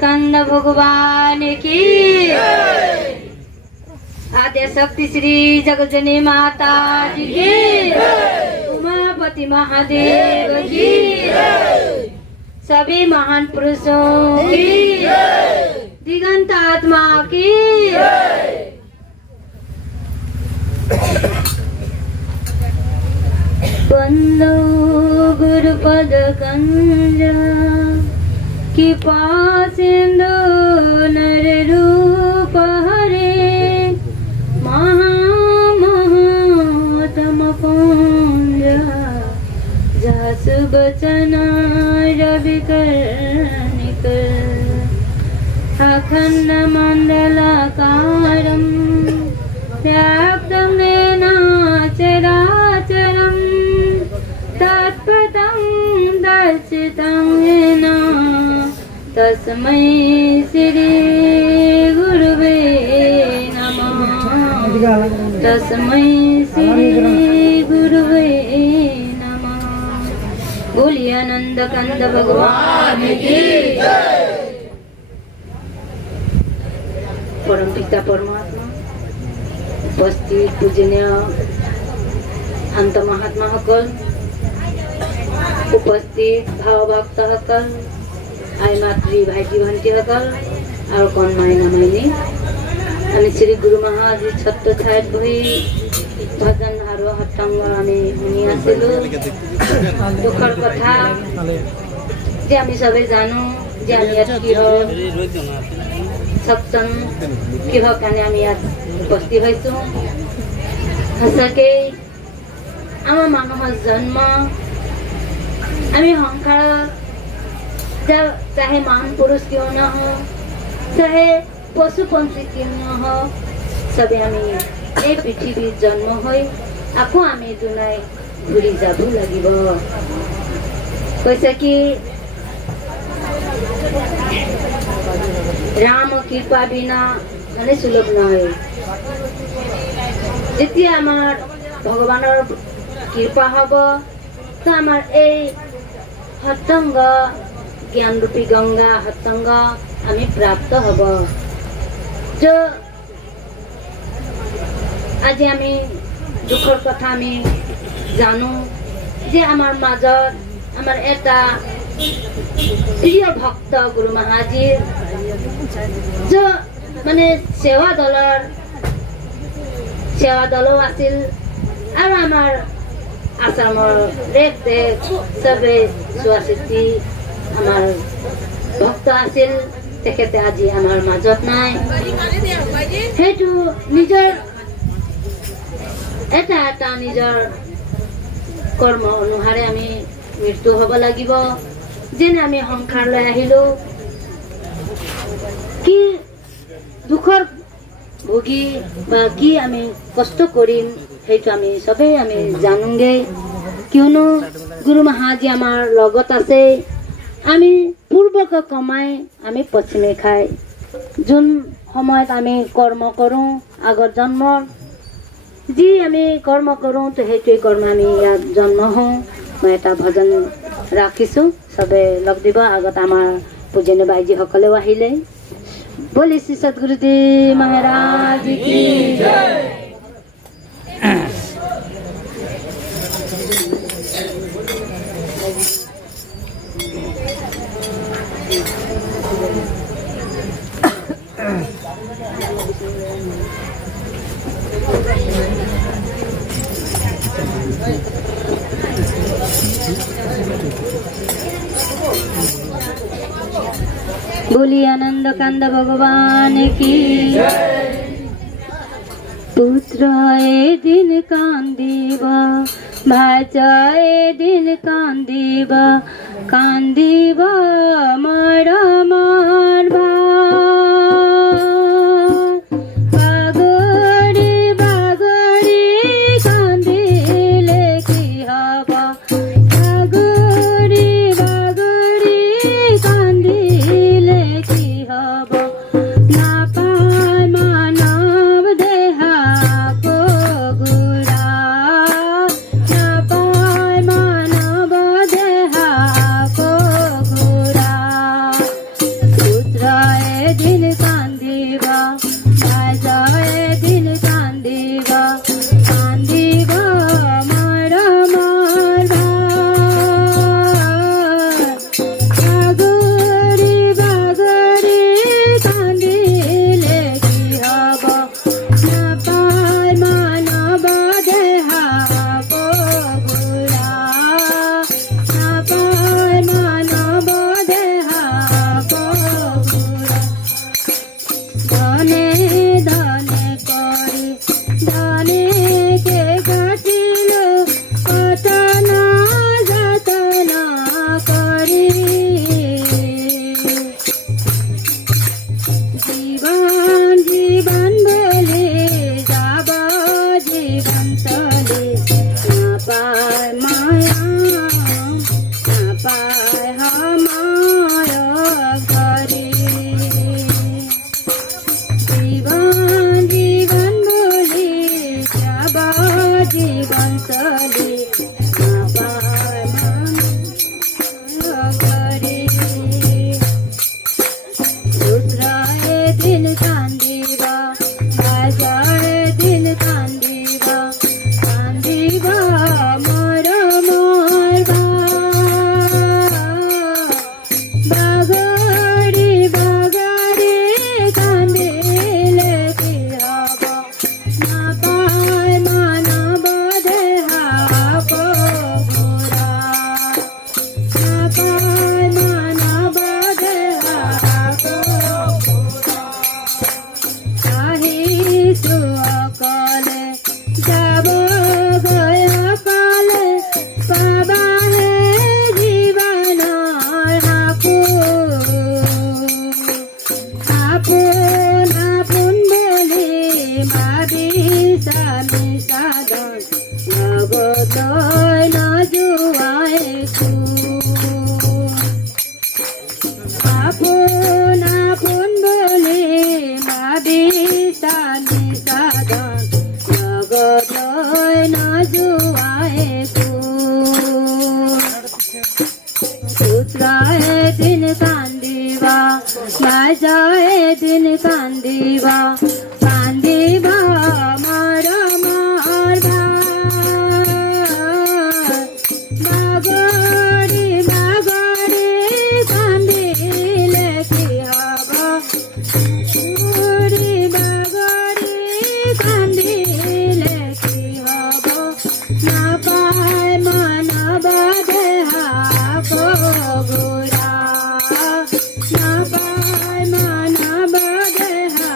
कंद भगवान की आद्य शक्ति श्री जगजनी माता जी की, उमापति महादेव की, सभी महान पुरुषों की, दिगंत आत्मा की। बंदो गुरुपद कंज की पासिंदो नर रूप हरे, महामहोत्तम पुंज जासु बचन रवि कर्णिक, अखंड मंडलाकारं व्याप्तं येन चराचरं, तत्पदं दर्शितं येन तस्मै श्री गुरुवे नमः, तस्मै श्री गुरुवे नमः। बोलिए आनंद कंद भगवान की। परम पिता परमात्मा, उपस्थित पूजनीय अंत महात्मा सकल, उपस्थित भावभक्त सकल, आई मातृ भाइटी भंटी सकल और कणमाई नामाइनी, आमी श्री गुरु महाराज छत्र ठाईत बहि भजन और हट्टांग आमी शुनि आसिलो। दुखर कथा जे आमी सबै जानो, जे आमी यात किहर सत्संग किहर কাৰণে आमी यात उपस्थित হৈছো। সঁচাকে আমাৰ মানুহৰ জন্ম, আমি সংসাৰত चाहे महान पुरुष क्यों ना हो, चाहे पशु पंछी क्यों ना हो, सबे आमी এই পৃথিৱীত জন্ম হৈ আকৌ আমি দুনাই ঘূৰি যাব লাগিব। কৈছে কি राम कृपा बिना মানে সুলভ নহয়। যেতিয়া আমাৰ ভগৱানৰ কৃপা হ'ব, তো আমাৰ এই সৎসংগ ज्ञान रूपी गंगा सत्संग आमी प्राप्त हब। जो आज आमी दुखर कथा आमी जानो जे आमार माजत आमार एटा प्रिय भक्त गुरु महाजी जो माने सेवा दलो आसिल और आमार आश्रमर रेख देख सबे चुवाचिती आमार भक्त आसिल, तेखेते আজি आमार মাজত নাই। हेतु निजर এটা এটা निजर कर्म अनुसारे आमी मृत्यु हब লাগিব। जेने आमी সংসাৰলৈ আহিলো কি দুখৰ ভোগী বা কি আমি কষ্ট কৰিম, সেইটো আমি সবেই আমি জানোগে। কিয়নো গুৰু মহাজি আমাৰ লগত আছে। आमी पूर्वक कमाई आमी पश्चिमे खाई, जोन समय आमी कर्म करूँ आगर जन्म जी आमी कर्म करूँ तो हेतुए कर्म आमी यात जन्म हूँ। मैं एटा भजन राखिছোঁ, सबे लग দিব। आगत आमार पूजनीय बाईजी सकलेও আহিলে। बोली श्री सद्गुरुदेव महाराज की जय। बोली आनंद कंद भगवान की। पुत्र ए दिन कांदीबा, भाचा ए दिन कांदीबा, कांदीबा मारा मार এদিন কান্দিবা ভাইজ এদিন কান্দিবা কান্দিবা আমার আমার বাগরি বাগরি কান্দিলে কি হব না পায় মানব দেহা বগুড়া না পায় মানব দেহা বগুড়া ধনে ধনে করি ধনে কে কাটিল কতনা যতনা করি জীবন জীবন বলে যাব জীবন তলে না পায় মায়া না পায় আমার ঘরে জীবন জীবন বলে যাব জীবন তলে না পায় আমার ঘরে रुद्राए दिन कांदीवा बाजाए दिन कांदीवा कांदीवा मोर मोरबा बागड़ी बागड़ी कांदिले की हब ना पाय मानव देहा बगुड़ा ना पाय मानव देहा আহিছো অকলে যাব গয়া কালে পাবাহে জীৱনৰ হাকো আপোন আপোন বুলি ভাবিছা মিছাদন লগতৈ নযোৱাই আপোন আপোন বুলি ভাবিছা মিছাদন লগতৈ নযোৱাই পুত্ৰায়ে দিন কান্দিবা বাজায়ে দিন কান্দিবা কান্দিবা মাৰ মাৰ বাগৰি বাগৰি কান্দিলে কি হব বাগৰি বাগৰি কান্দিলে কি হব না পায় মানৱ দেহা বগুড়া না পায় মানৱ দেহা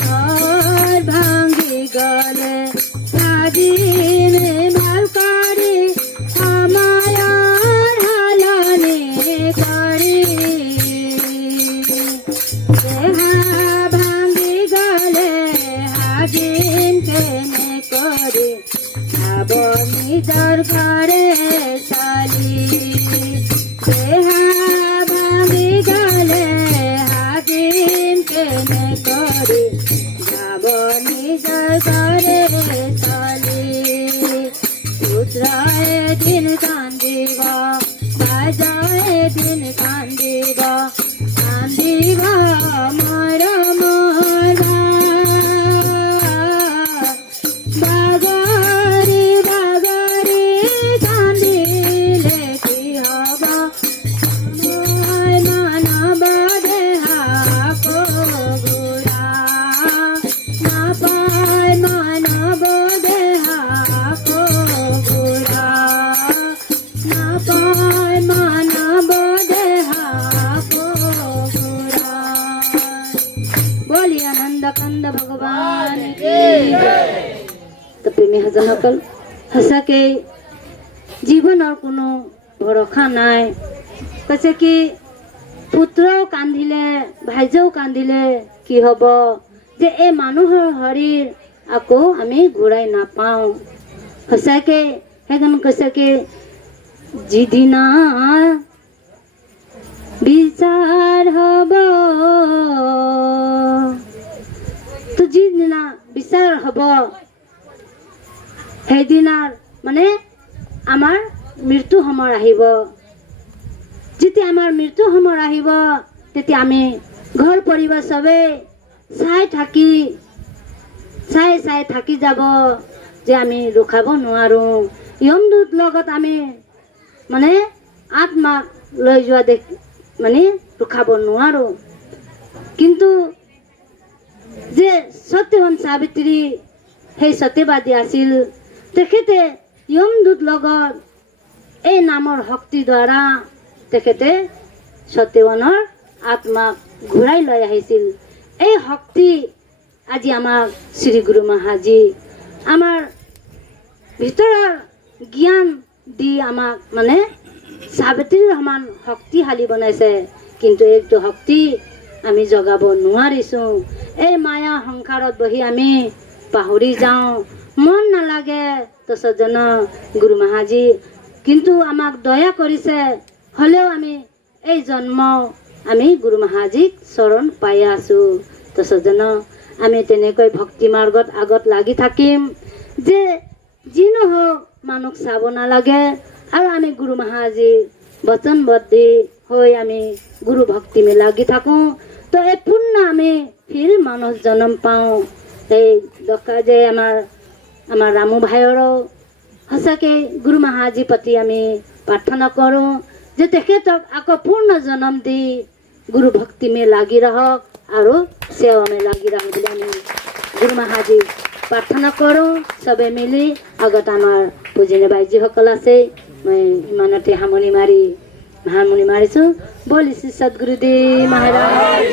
ঘৰ ভাঙি গলে সাজিলে ভাল কৰি সময়ৰ হালনি কৰি দেহা ভাঙি গলে হাজিম কেনে কৰি যাব নিজৰ ঘৰে চালি দেহা ভাঙি গলে হাজিম কেনে কৰি যাব নিজৰ ঘৰে চালি পুত্ৰায়ে দিন কান্দিবা বাজায়ে দিন কান্দিবা কান্দিবা মোৰ মোৰবা বাগৰি বাগৰি কান্দিলে কি হব মই মানৱ দেহা বগুড়া না পায় মানৱ দেহা বগুড়া না পায় মানৱ দেহা বগুড়া বলি আনন্দ কান্দ ভগৱান কি তো প্ৰেমী সজনসকল সঁচাকৈ জীৱনৰ কোনো ভৰসা নাই কৈছে কি পুত্ৰও কান্দিলে ভাইজেও কান্দিলে কি হ'ব যে এই মানুহৰ শৰীৰ আকৌ আমি ঘূৰাই নাপাওঁ সঁচাকৈ সেইকাৰণে কৈছে কি যিদিনা বিচাৰ হ'ব তো যিদিনা বিচাৰ হ'ব সেইদিনাৰ মানে আমাৰ মৃত্যু সময় আহিব যেতিয়া আমাৰ মৃত্যু সময় আহিব তেতিয়া আমি ঘৰ পৰিবাৰ চবে চাই থাকি যাব যে আমি ৰখাব নোৱাৰোঁ। যমদূত লগত আমি মানে আত্মাক লৈ যোৱা মানে ৰখাব নোৱাৰোঁ। কিন্তু যে সত্যৱান সাবিত্ৰী সেই সত্যবাদী আছিল, তেখেতে যমদূত লগত এই নামৰ শক্তি দ্বাৰা তেখেতে সত্যৱানৰ আত্মাক ঘূৰাই লৈ আহিছিল। এই শক্তি আজি আমাক শ্ৰী গুৰু মহাৰাজে আমাৰ ভিতৰৰ জ্ঞান দি আমাক মানে সাবিত্ৰীৰ সমান শক্তিশালী বনাইছে। কিন্তু এইটো শক্তি আমি জগাব নোৱাৰিছোঁ। এই মায়া সংসাৰত বহি আমি পাহৰি যাওঁ, মন নালাগে। তো সজ্জন গুৰু মহাৰাজে কিন্তু আমাক দয়া কৰিছে, হ'লেও আমি এই জন্ম আমি গুৰু মহাৰাজীক চৰণ পাই আছোঁ। তো সজ্জন আমি তেনেকৈ ভক্তি মাৰ্গত আগত লাগি থাকিম যে যি নহওক মানুহক চাব নালাগে আৰু আমি গুৰু মহাৰাজীৰ বচনবদ্ধি হৈ আমি গুৰু ভক্তি মে লাগি থাকোঁ। তো এই পূৰ্ণ আমি ফিৰ মানুহ জন্ম পাওঁ। এই ডকা যে আমাৰ ৰামু ভাইৰো সঁচাকৈ গুৰু মহাৰাজীৰ প্ৰতি আমি প্ৰাৰ্থনা কৰোঁ যে তেখেতক আকৌ পূৰ্ণ জন্ম দি গুৰু ভক্তি মে লাগি ৰহক আৰু সেৱা মে লাগি ৰহক বুলি আমি গুৰু মহাৰাজীক প্ৰাৰ্থনা কৰোঁ। চবে মিলি আগত আমাৰ পূজনীয় বাইজীসকল আছে, মই ইমানতে সামৰণি মাৰিছোঁ। বল শ্ৰী সদ্গুৰুদেৱ মহাৰাজ।